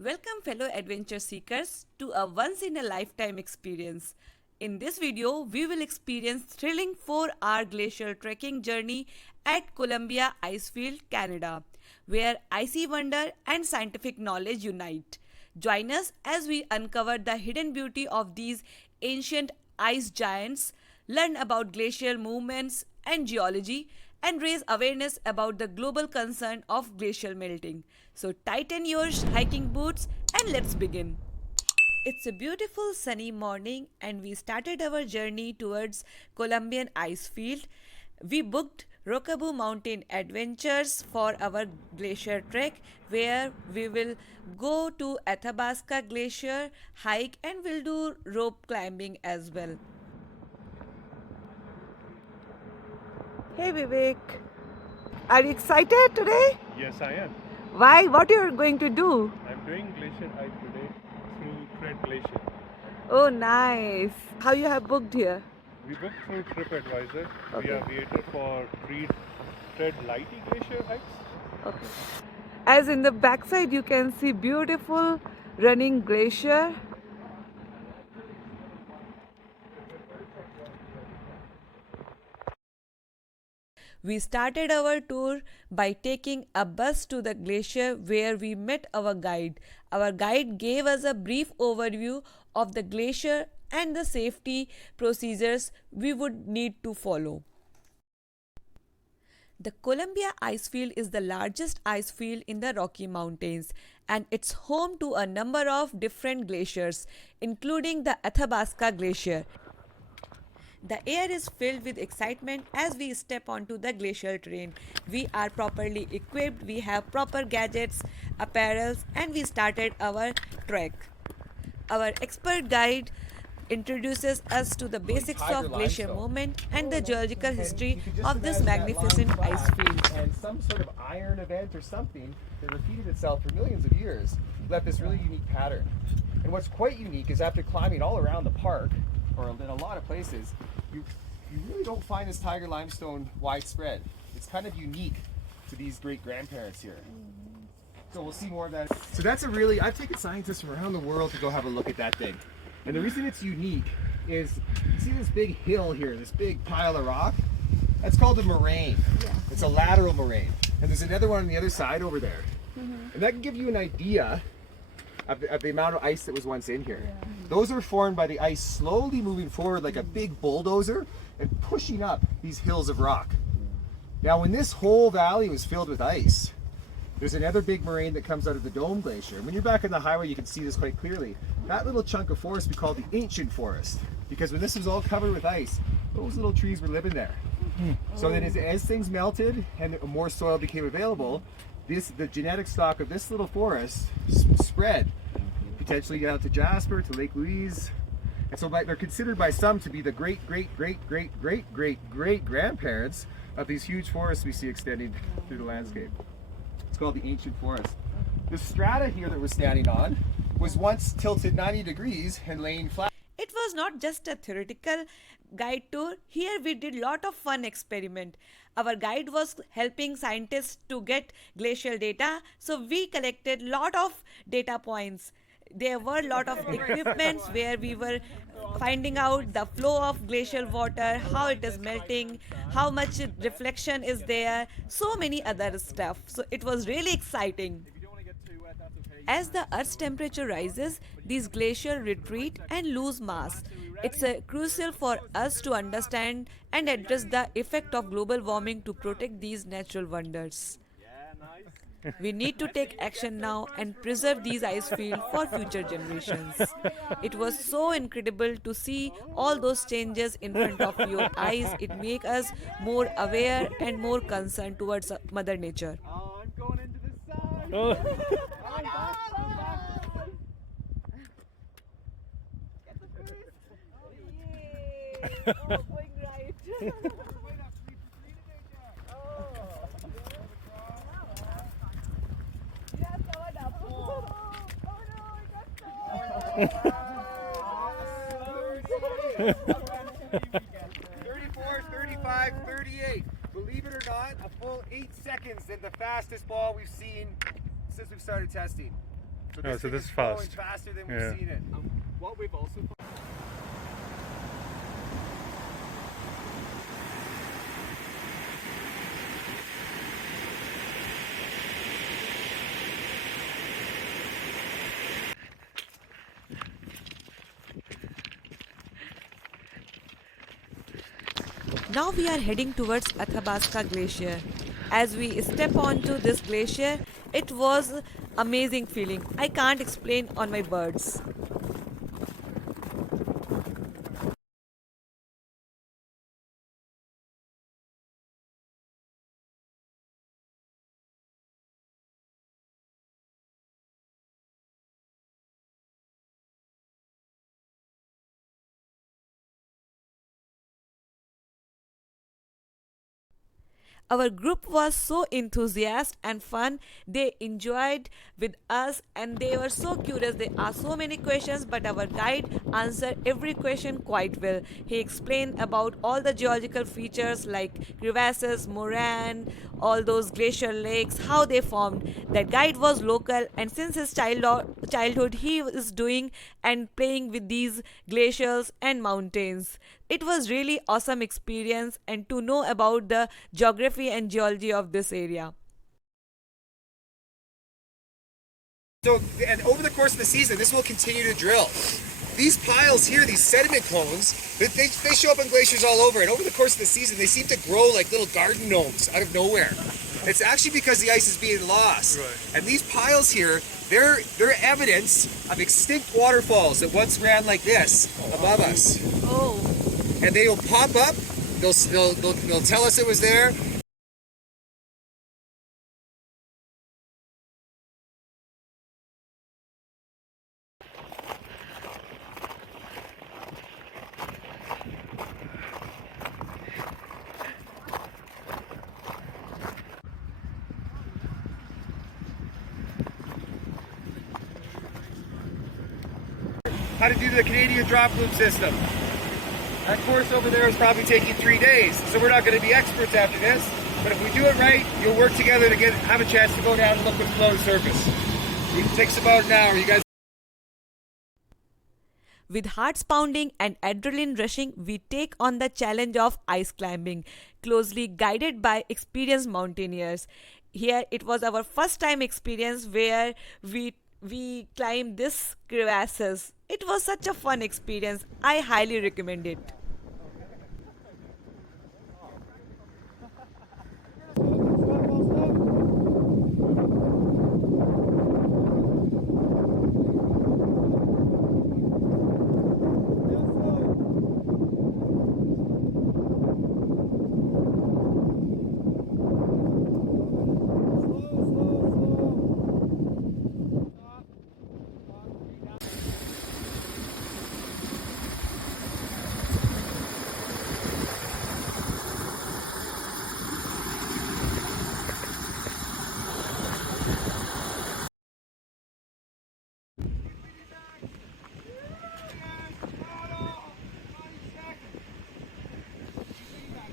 Welcome fellow adventure seekers to a once in a lifetime experience. In this video, we will experience thrilling 4-hour glacial trekking journey at Columbia Icefield, Canada, where icy wonder and scientific knowledge unite. Join us as we uncover the hidden beauty of these ancient ice giants, learn about glacial movements and geology, and raise awareness about the global concern of glacial melting. So, tighten your hiking boots and let's begin. It's a beautiful sunny morning, and we started our journey towards Columbian Icefield. We booked Rockaboo Mountain Adventures for our glacier trek, where we will go to Athabasca Glacier, hike, and we'll do rope climbing as well. Hey Vivek, are you excited today? Yes, I am. Why? What you are going to do? I'm doing glacier hike today through Tread Glacier. Oh, nice. How you have booked here? We booked through TripAdvisor. We Okay. are waited for Tread Lighty Glacier hikes. Okay. As in the backside, you can see beautiful running glacier. We started our tour by taking a bus to the glacier where we met our guide. Our guide gave us a brief overview of the glacier and the safety procedures we would need to follow. The Columbia Icefield is the largest ice field in the Rocky Mountains, and it's home to a number of different glaciers, including the Athabasca Glacier. The air is filled with excitement as we step onto the glacial train. We are properly equipped, we have proper gadgets, apparels, and we started our trek. Our expert guide introduces us to the basics of glacier movement and the geological history of this magnificent ice field. And some sort of iron event or something that repeated itself for millions of years left this really unique pattern. And what's quite unique is after climbing all around the park, or in a lot of places, you really don't find this tiger limestone widespread. It's kind of unique to these great grandparents here. So we'll see more of that. So that's I've taken scientists from around the world to go have a look at that thing. And the reason it's unique is, you see this big hill here, this big pile of rock? That's called a moraine. Yeah. It's a lateral moraine. And there's another one on the other side over there. Mm-hmm. And that can give you an idea of the amount of ice that was once in here. Yeah. Those are formed by the ice slowly moving forward like a big bulldozer and pushing up these hills of rock. Now when this whole valley was filled with ice, there's another big moraine that comes out of the Dome Glacier. When you're back on the highway, you can see this quite clearly. That little chunk of forest we call the ancient forest, because when this was all covered with ice, those little trees were living there. So then as things melted and more soil became available, the genetic stock of this little forest spread, potentially out to Jasper, to Lake Louise. And so they're considered by some to be the great grandparents of these huge forests we see extending through the landscape. It's called the ancient forest. The strata here that we're standing on was once tilted 90 degrees and laying flat. It was not just a theoretical guide tour. Here we did lot of fun experiment. Our guide was helping scientists to get glacial data, so we collected lot of data points. There were lot of equipments where we were finding out the flow of glacial water, how it is melting, how much reflection is there, so many other stuff. So it was really exciting. As the Earth's temperature rises, these glaciers retreat and lose mass. It's crucial for us to understand and address the effect of global warming to protect these natural wonders. We need to take action now and preserve these ice fields for future generations. It was so incredible to see all those changes in front of your eyes. It makes us more aware and more concerned towards Mother Nature. Oh, I'm going into the sun. Oh. Oh, going right. Oh, 34, 35, 38. Believe it or not, a full 8 seconds in the fastest ball we've seen since we've started testing. Oh, this so thing this is flowing fast. faster than Yeah. we've seen it. What we've also Now we are heading towards Athabasca Glacier. As we step onto this glacier, it was amazing feeling. I can't explain on my words. Our group was so enthusiastic and fun. They enjoyed with us and they were so curious. They asked so many questions, but our guide answered every question quite well. He explained about all the geological features like crevasses, moraine, all those glacial lakes, how they formed. That guide was local, and since his childhood, he is doing and playing with these glaciers and mountains. It was really awesome experience and to know about the geography and geology of this area. So, and over the course of the season, this will continue to drill. These piles here, these sediment cones, they show up on glaciers all over, and over the course of the season, they seem to grow like little garden gnomes out of nowhere. It's actually because the ice is being lost. Right. And these piles here, they're evidence of extinct waterfalls that once ran like this above us. Oh, And they'll pop up, they'll tell us it was there. How to do the Canadian drop loop system. That course over there is probably taking 3 days, so we're not going to be experts after this. But if we do it right, you'll work together to have a chance to go down and look what's below the surface. It takes about an hour. You guys. with hearts pounding and adrenaline rushing, we take on the challenge of ice climbing, closely guided by experienced mountaineers. Here it was our first time experience where we climbed this crevasses. It was such a fun experience. I highly recommend it.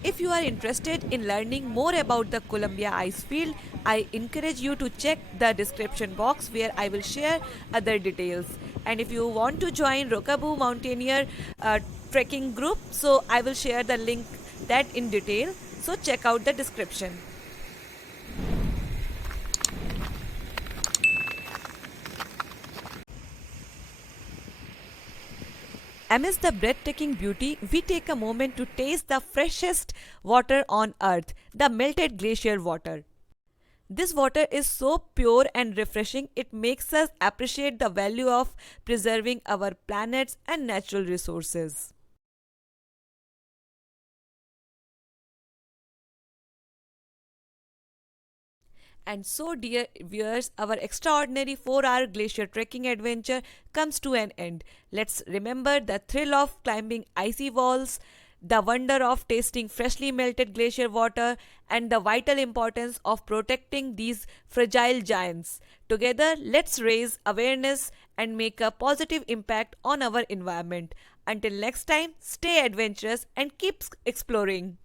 If you are interested in learning more about the Columbia Icefield, I encourage you to check the description box where I will share other details. And if you want to join Rokaboo Mountaineer trekking group, so I will share the link that in detail. So check out the description. Amidst the breathtaking beauty, we take a moment to taste the freshest water on earth, the melted glacier water. This water is so pure and refreshing, it makes us appreciate the value of preserving our planets and natural resources. And so, dear viewers, our extraordinary 4-hour glacier trekking adventure comes to an end. Let's remember the thrill of climbing icy walls, the wonder of tasting freshly melted glacier water, and the vital importance of protecting these fragile giants. Together, let's raise awareness and make a positive impact on our environment. Until next time, stay adventurous and keep exploring.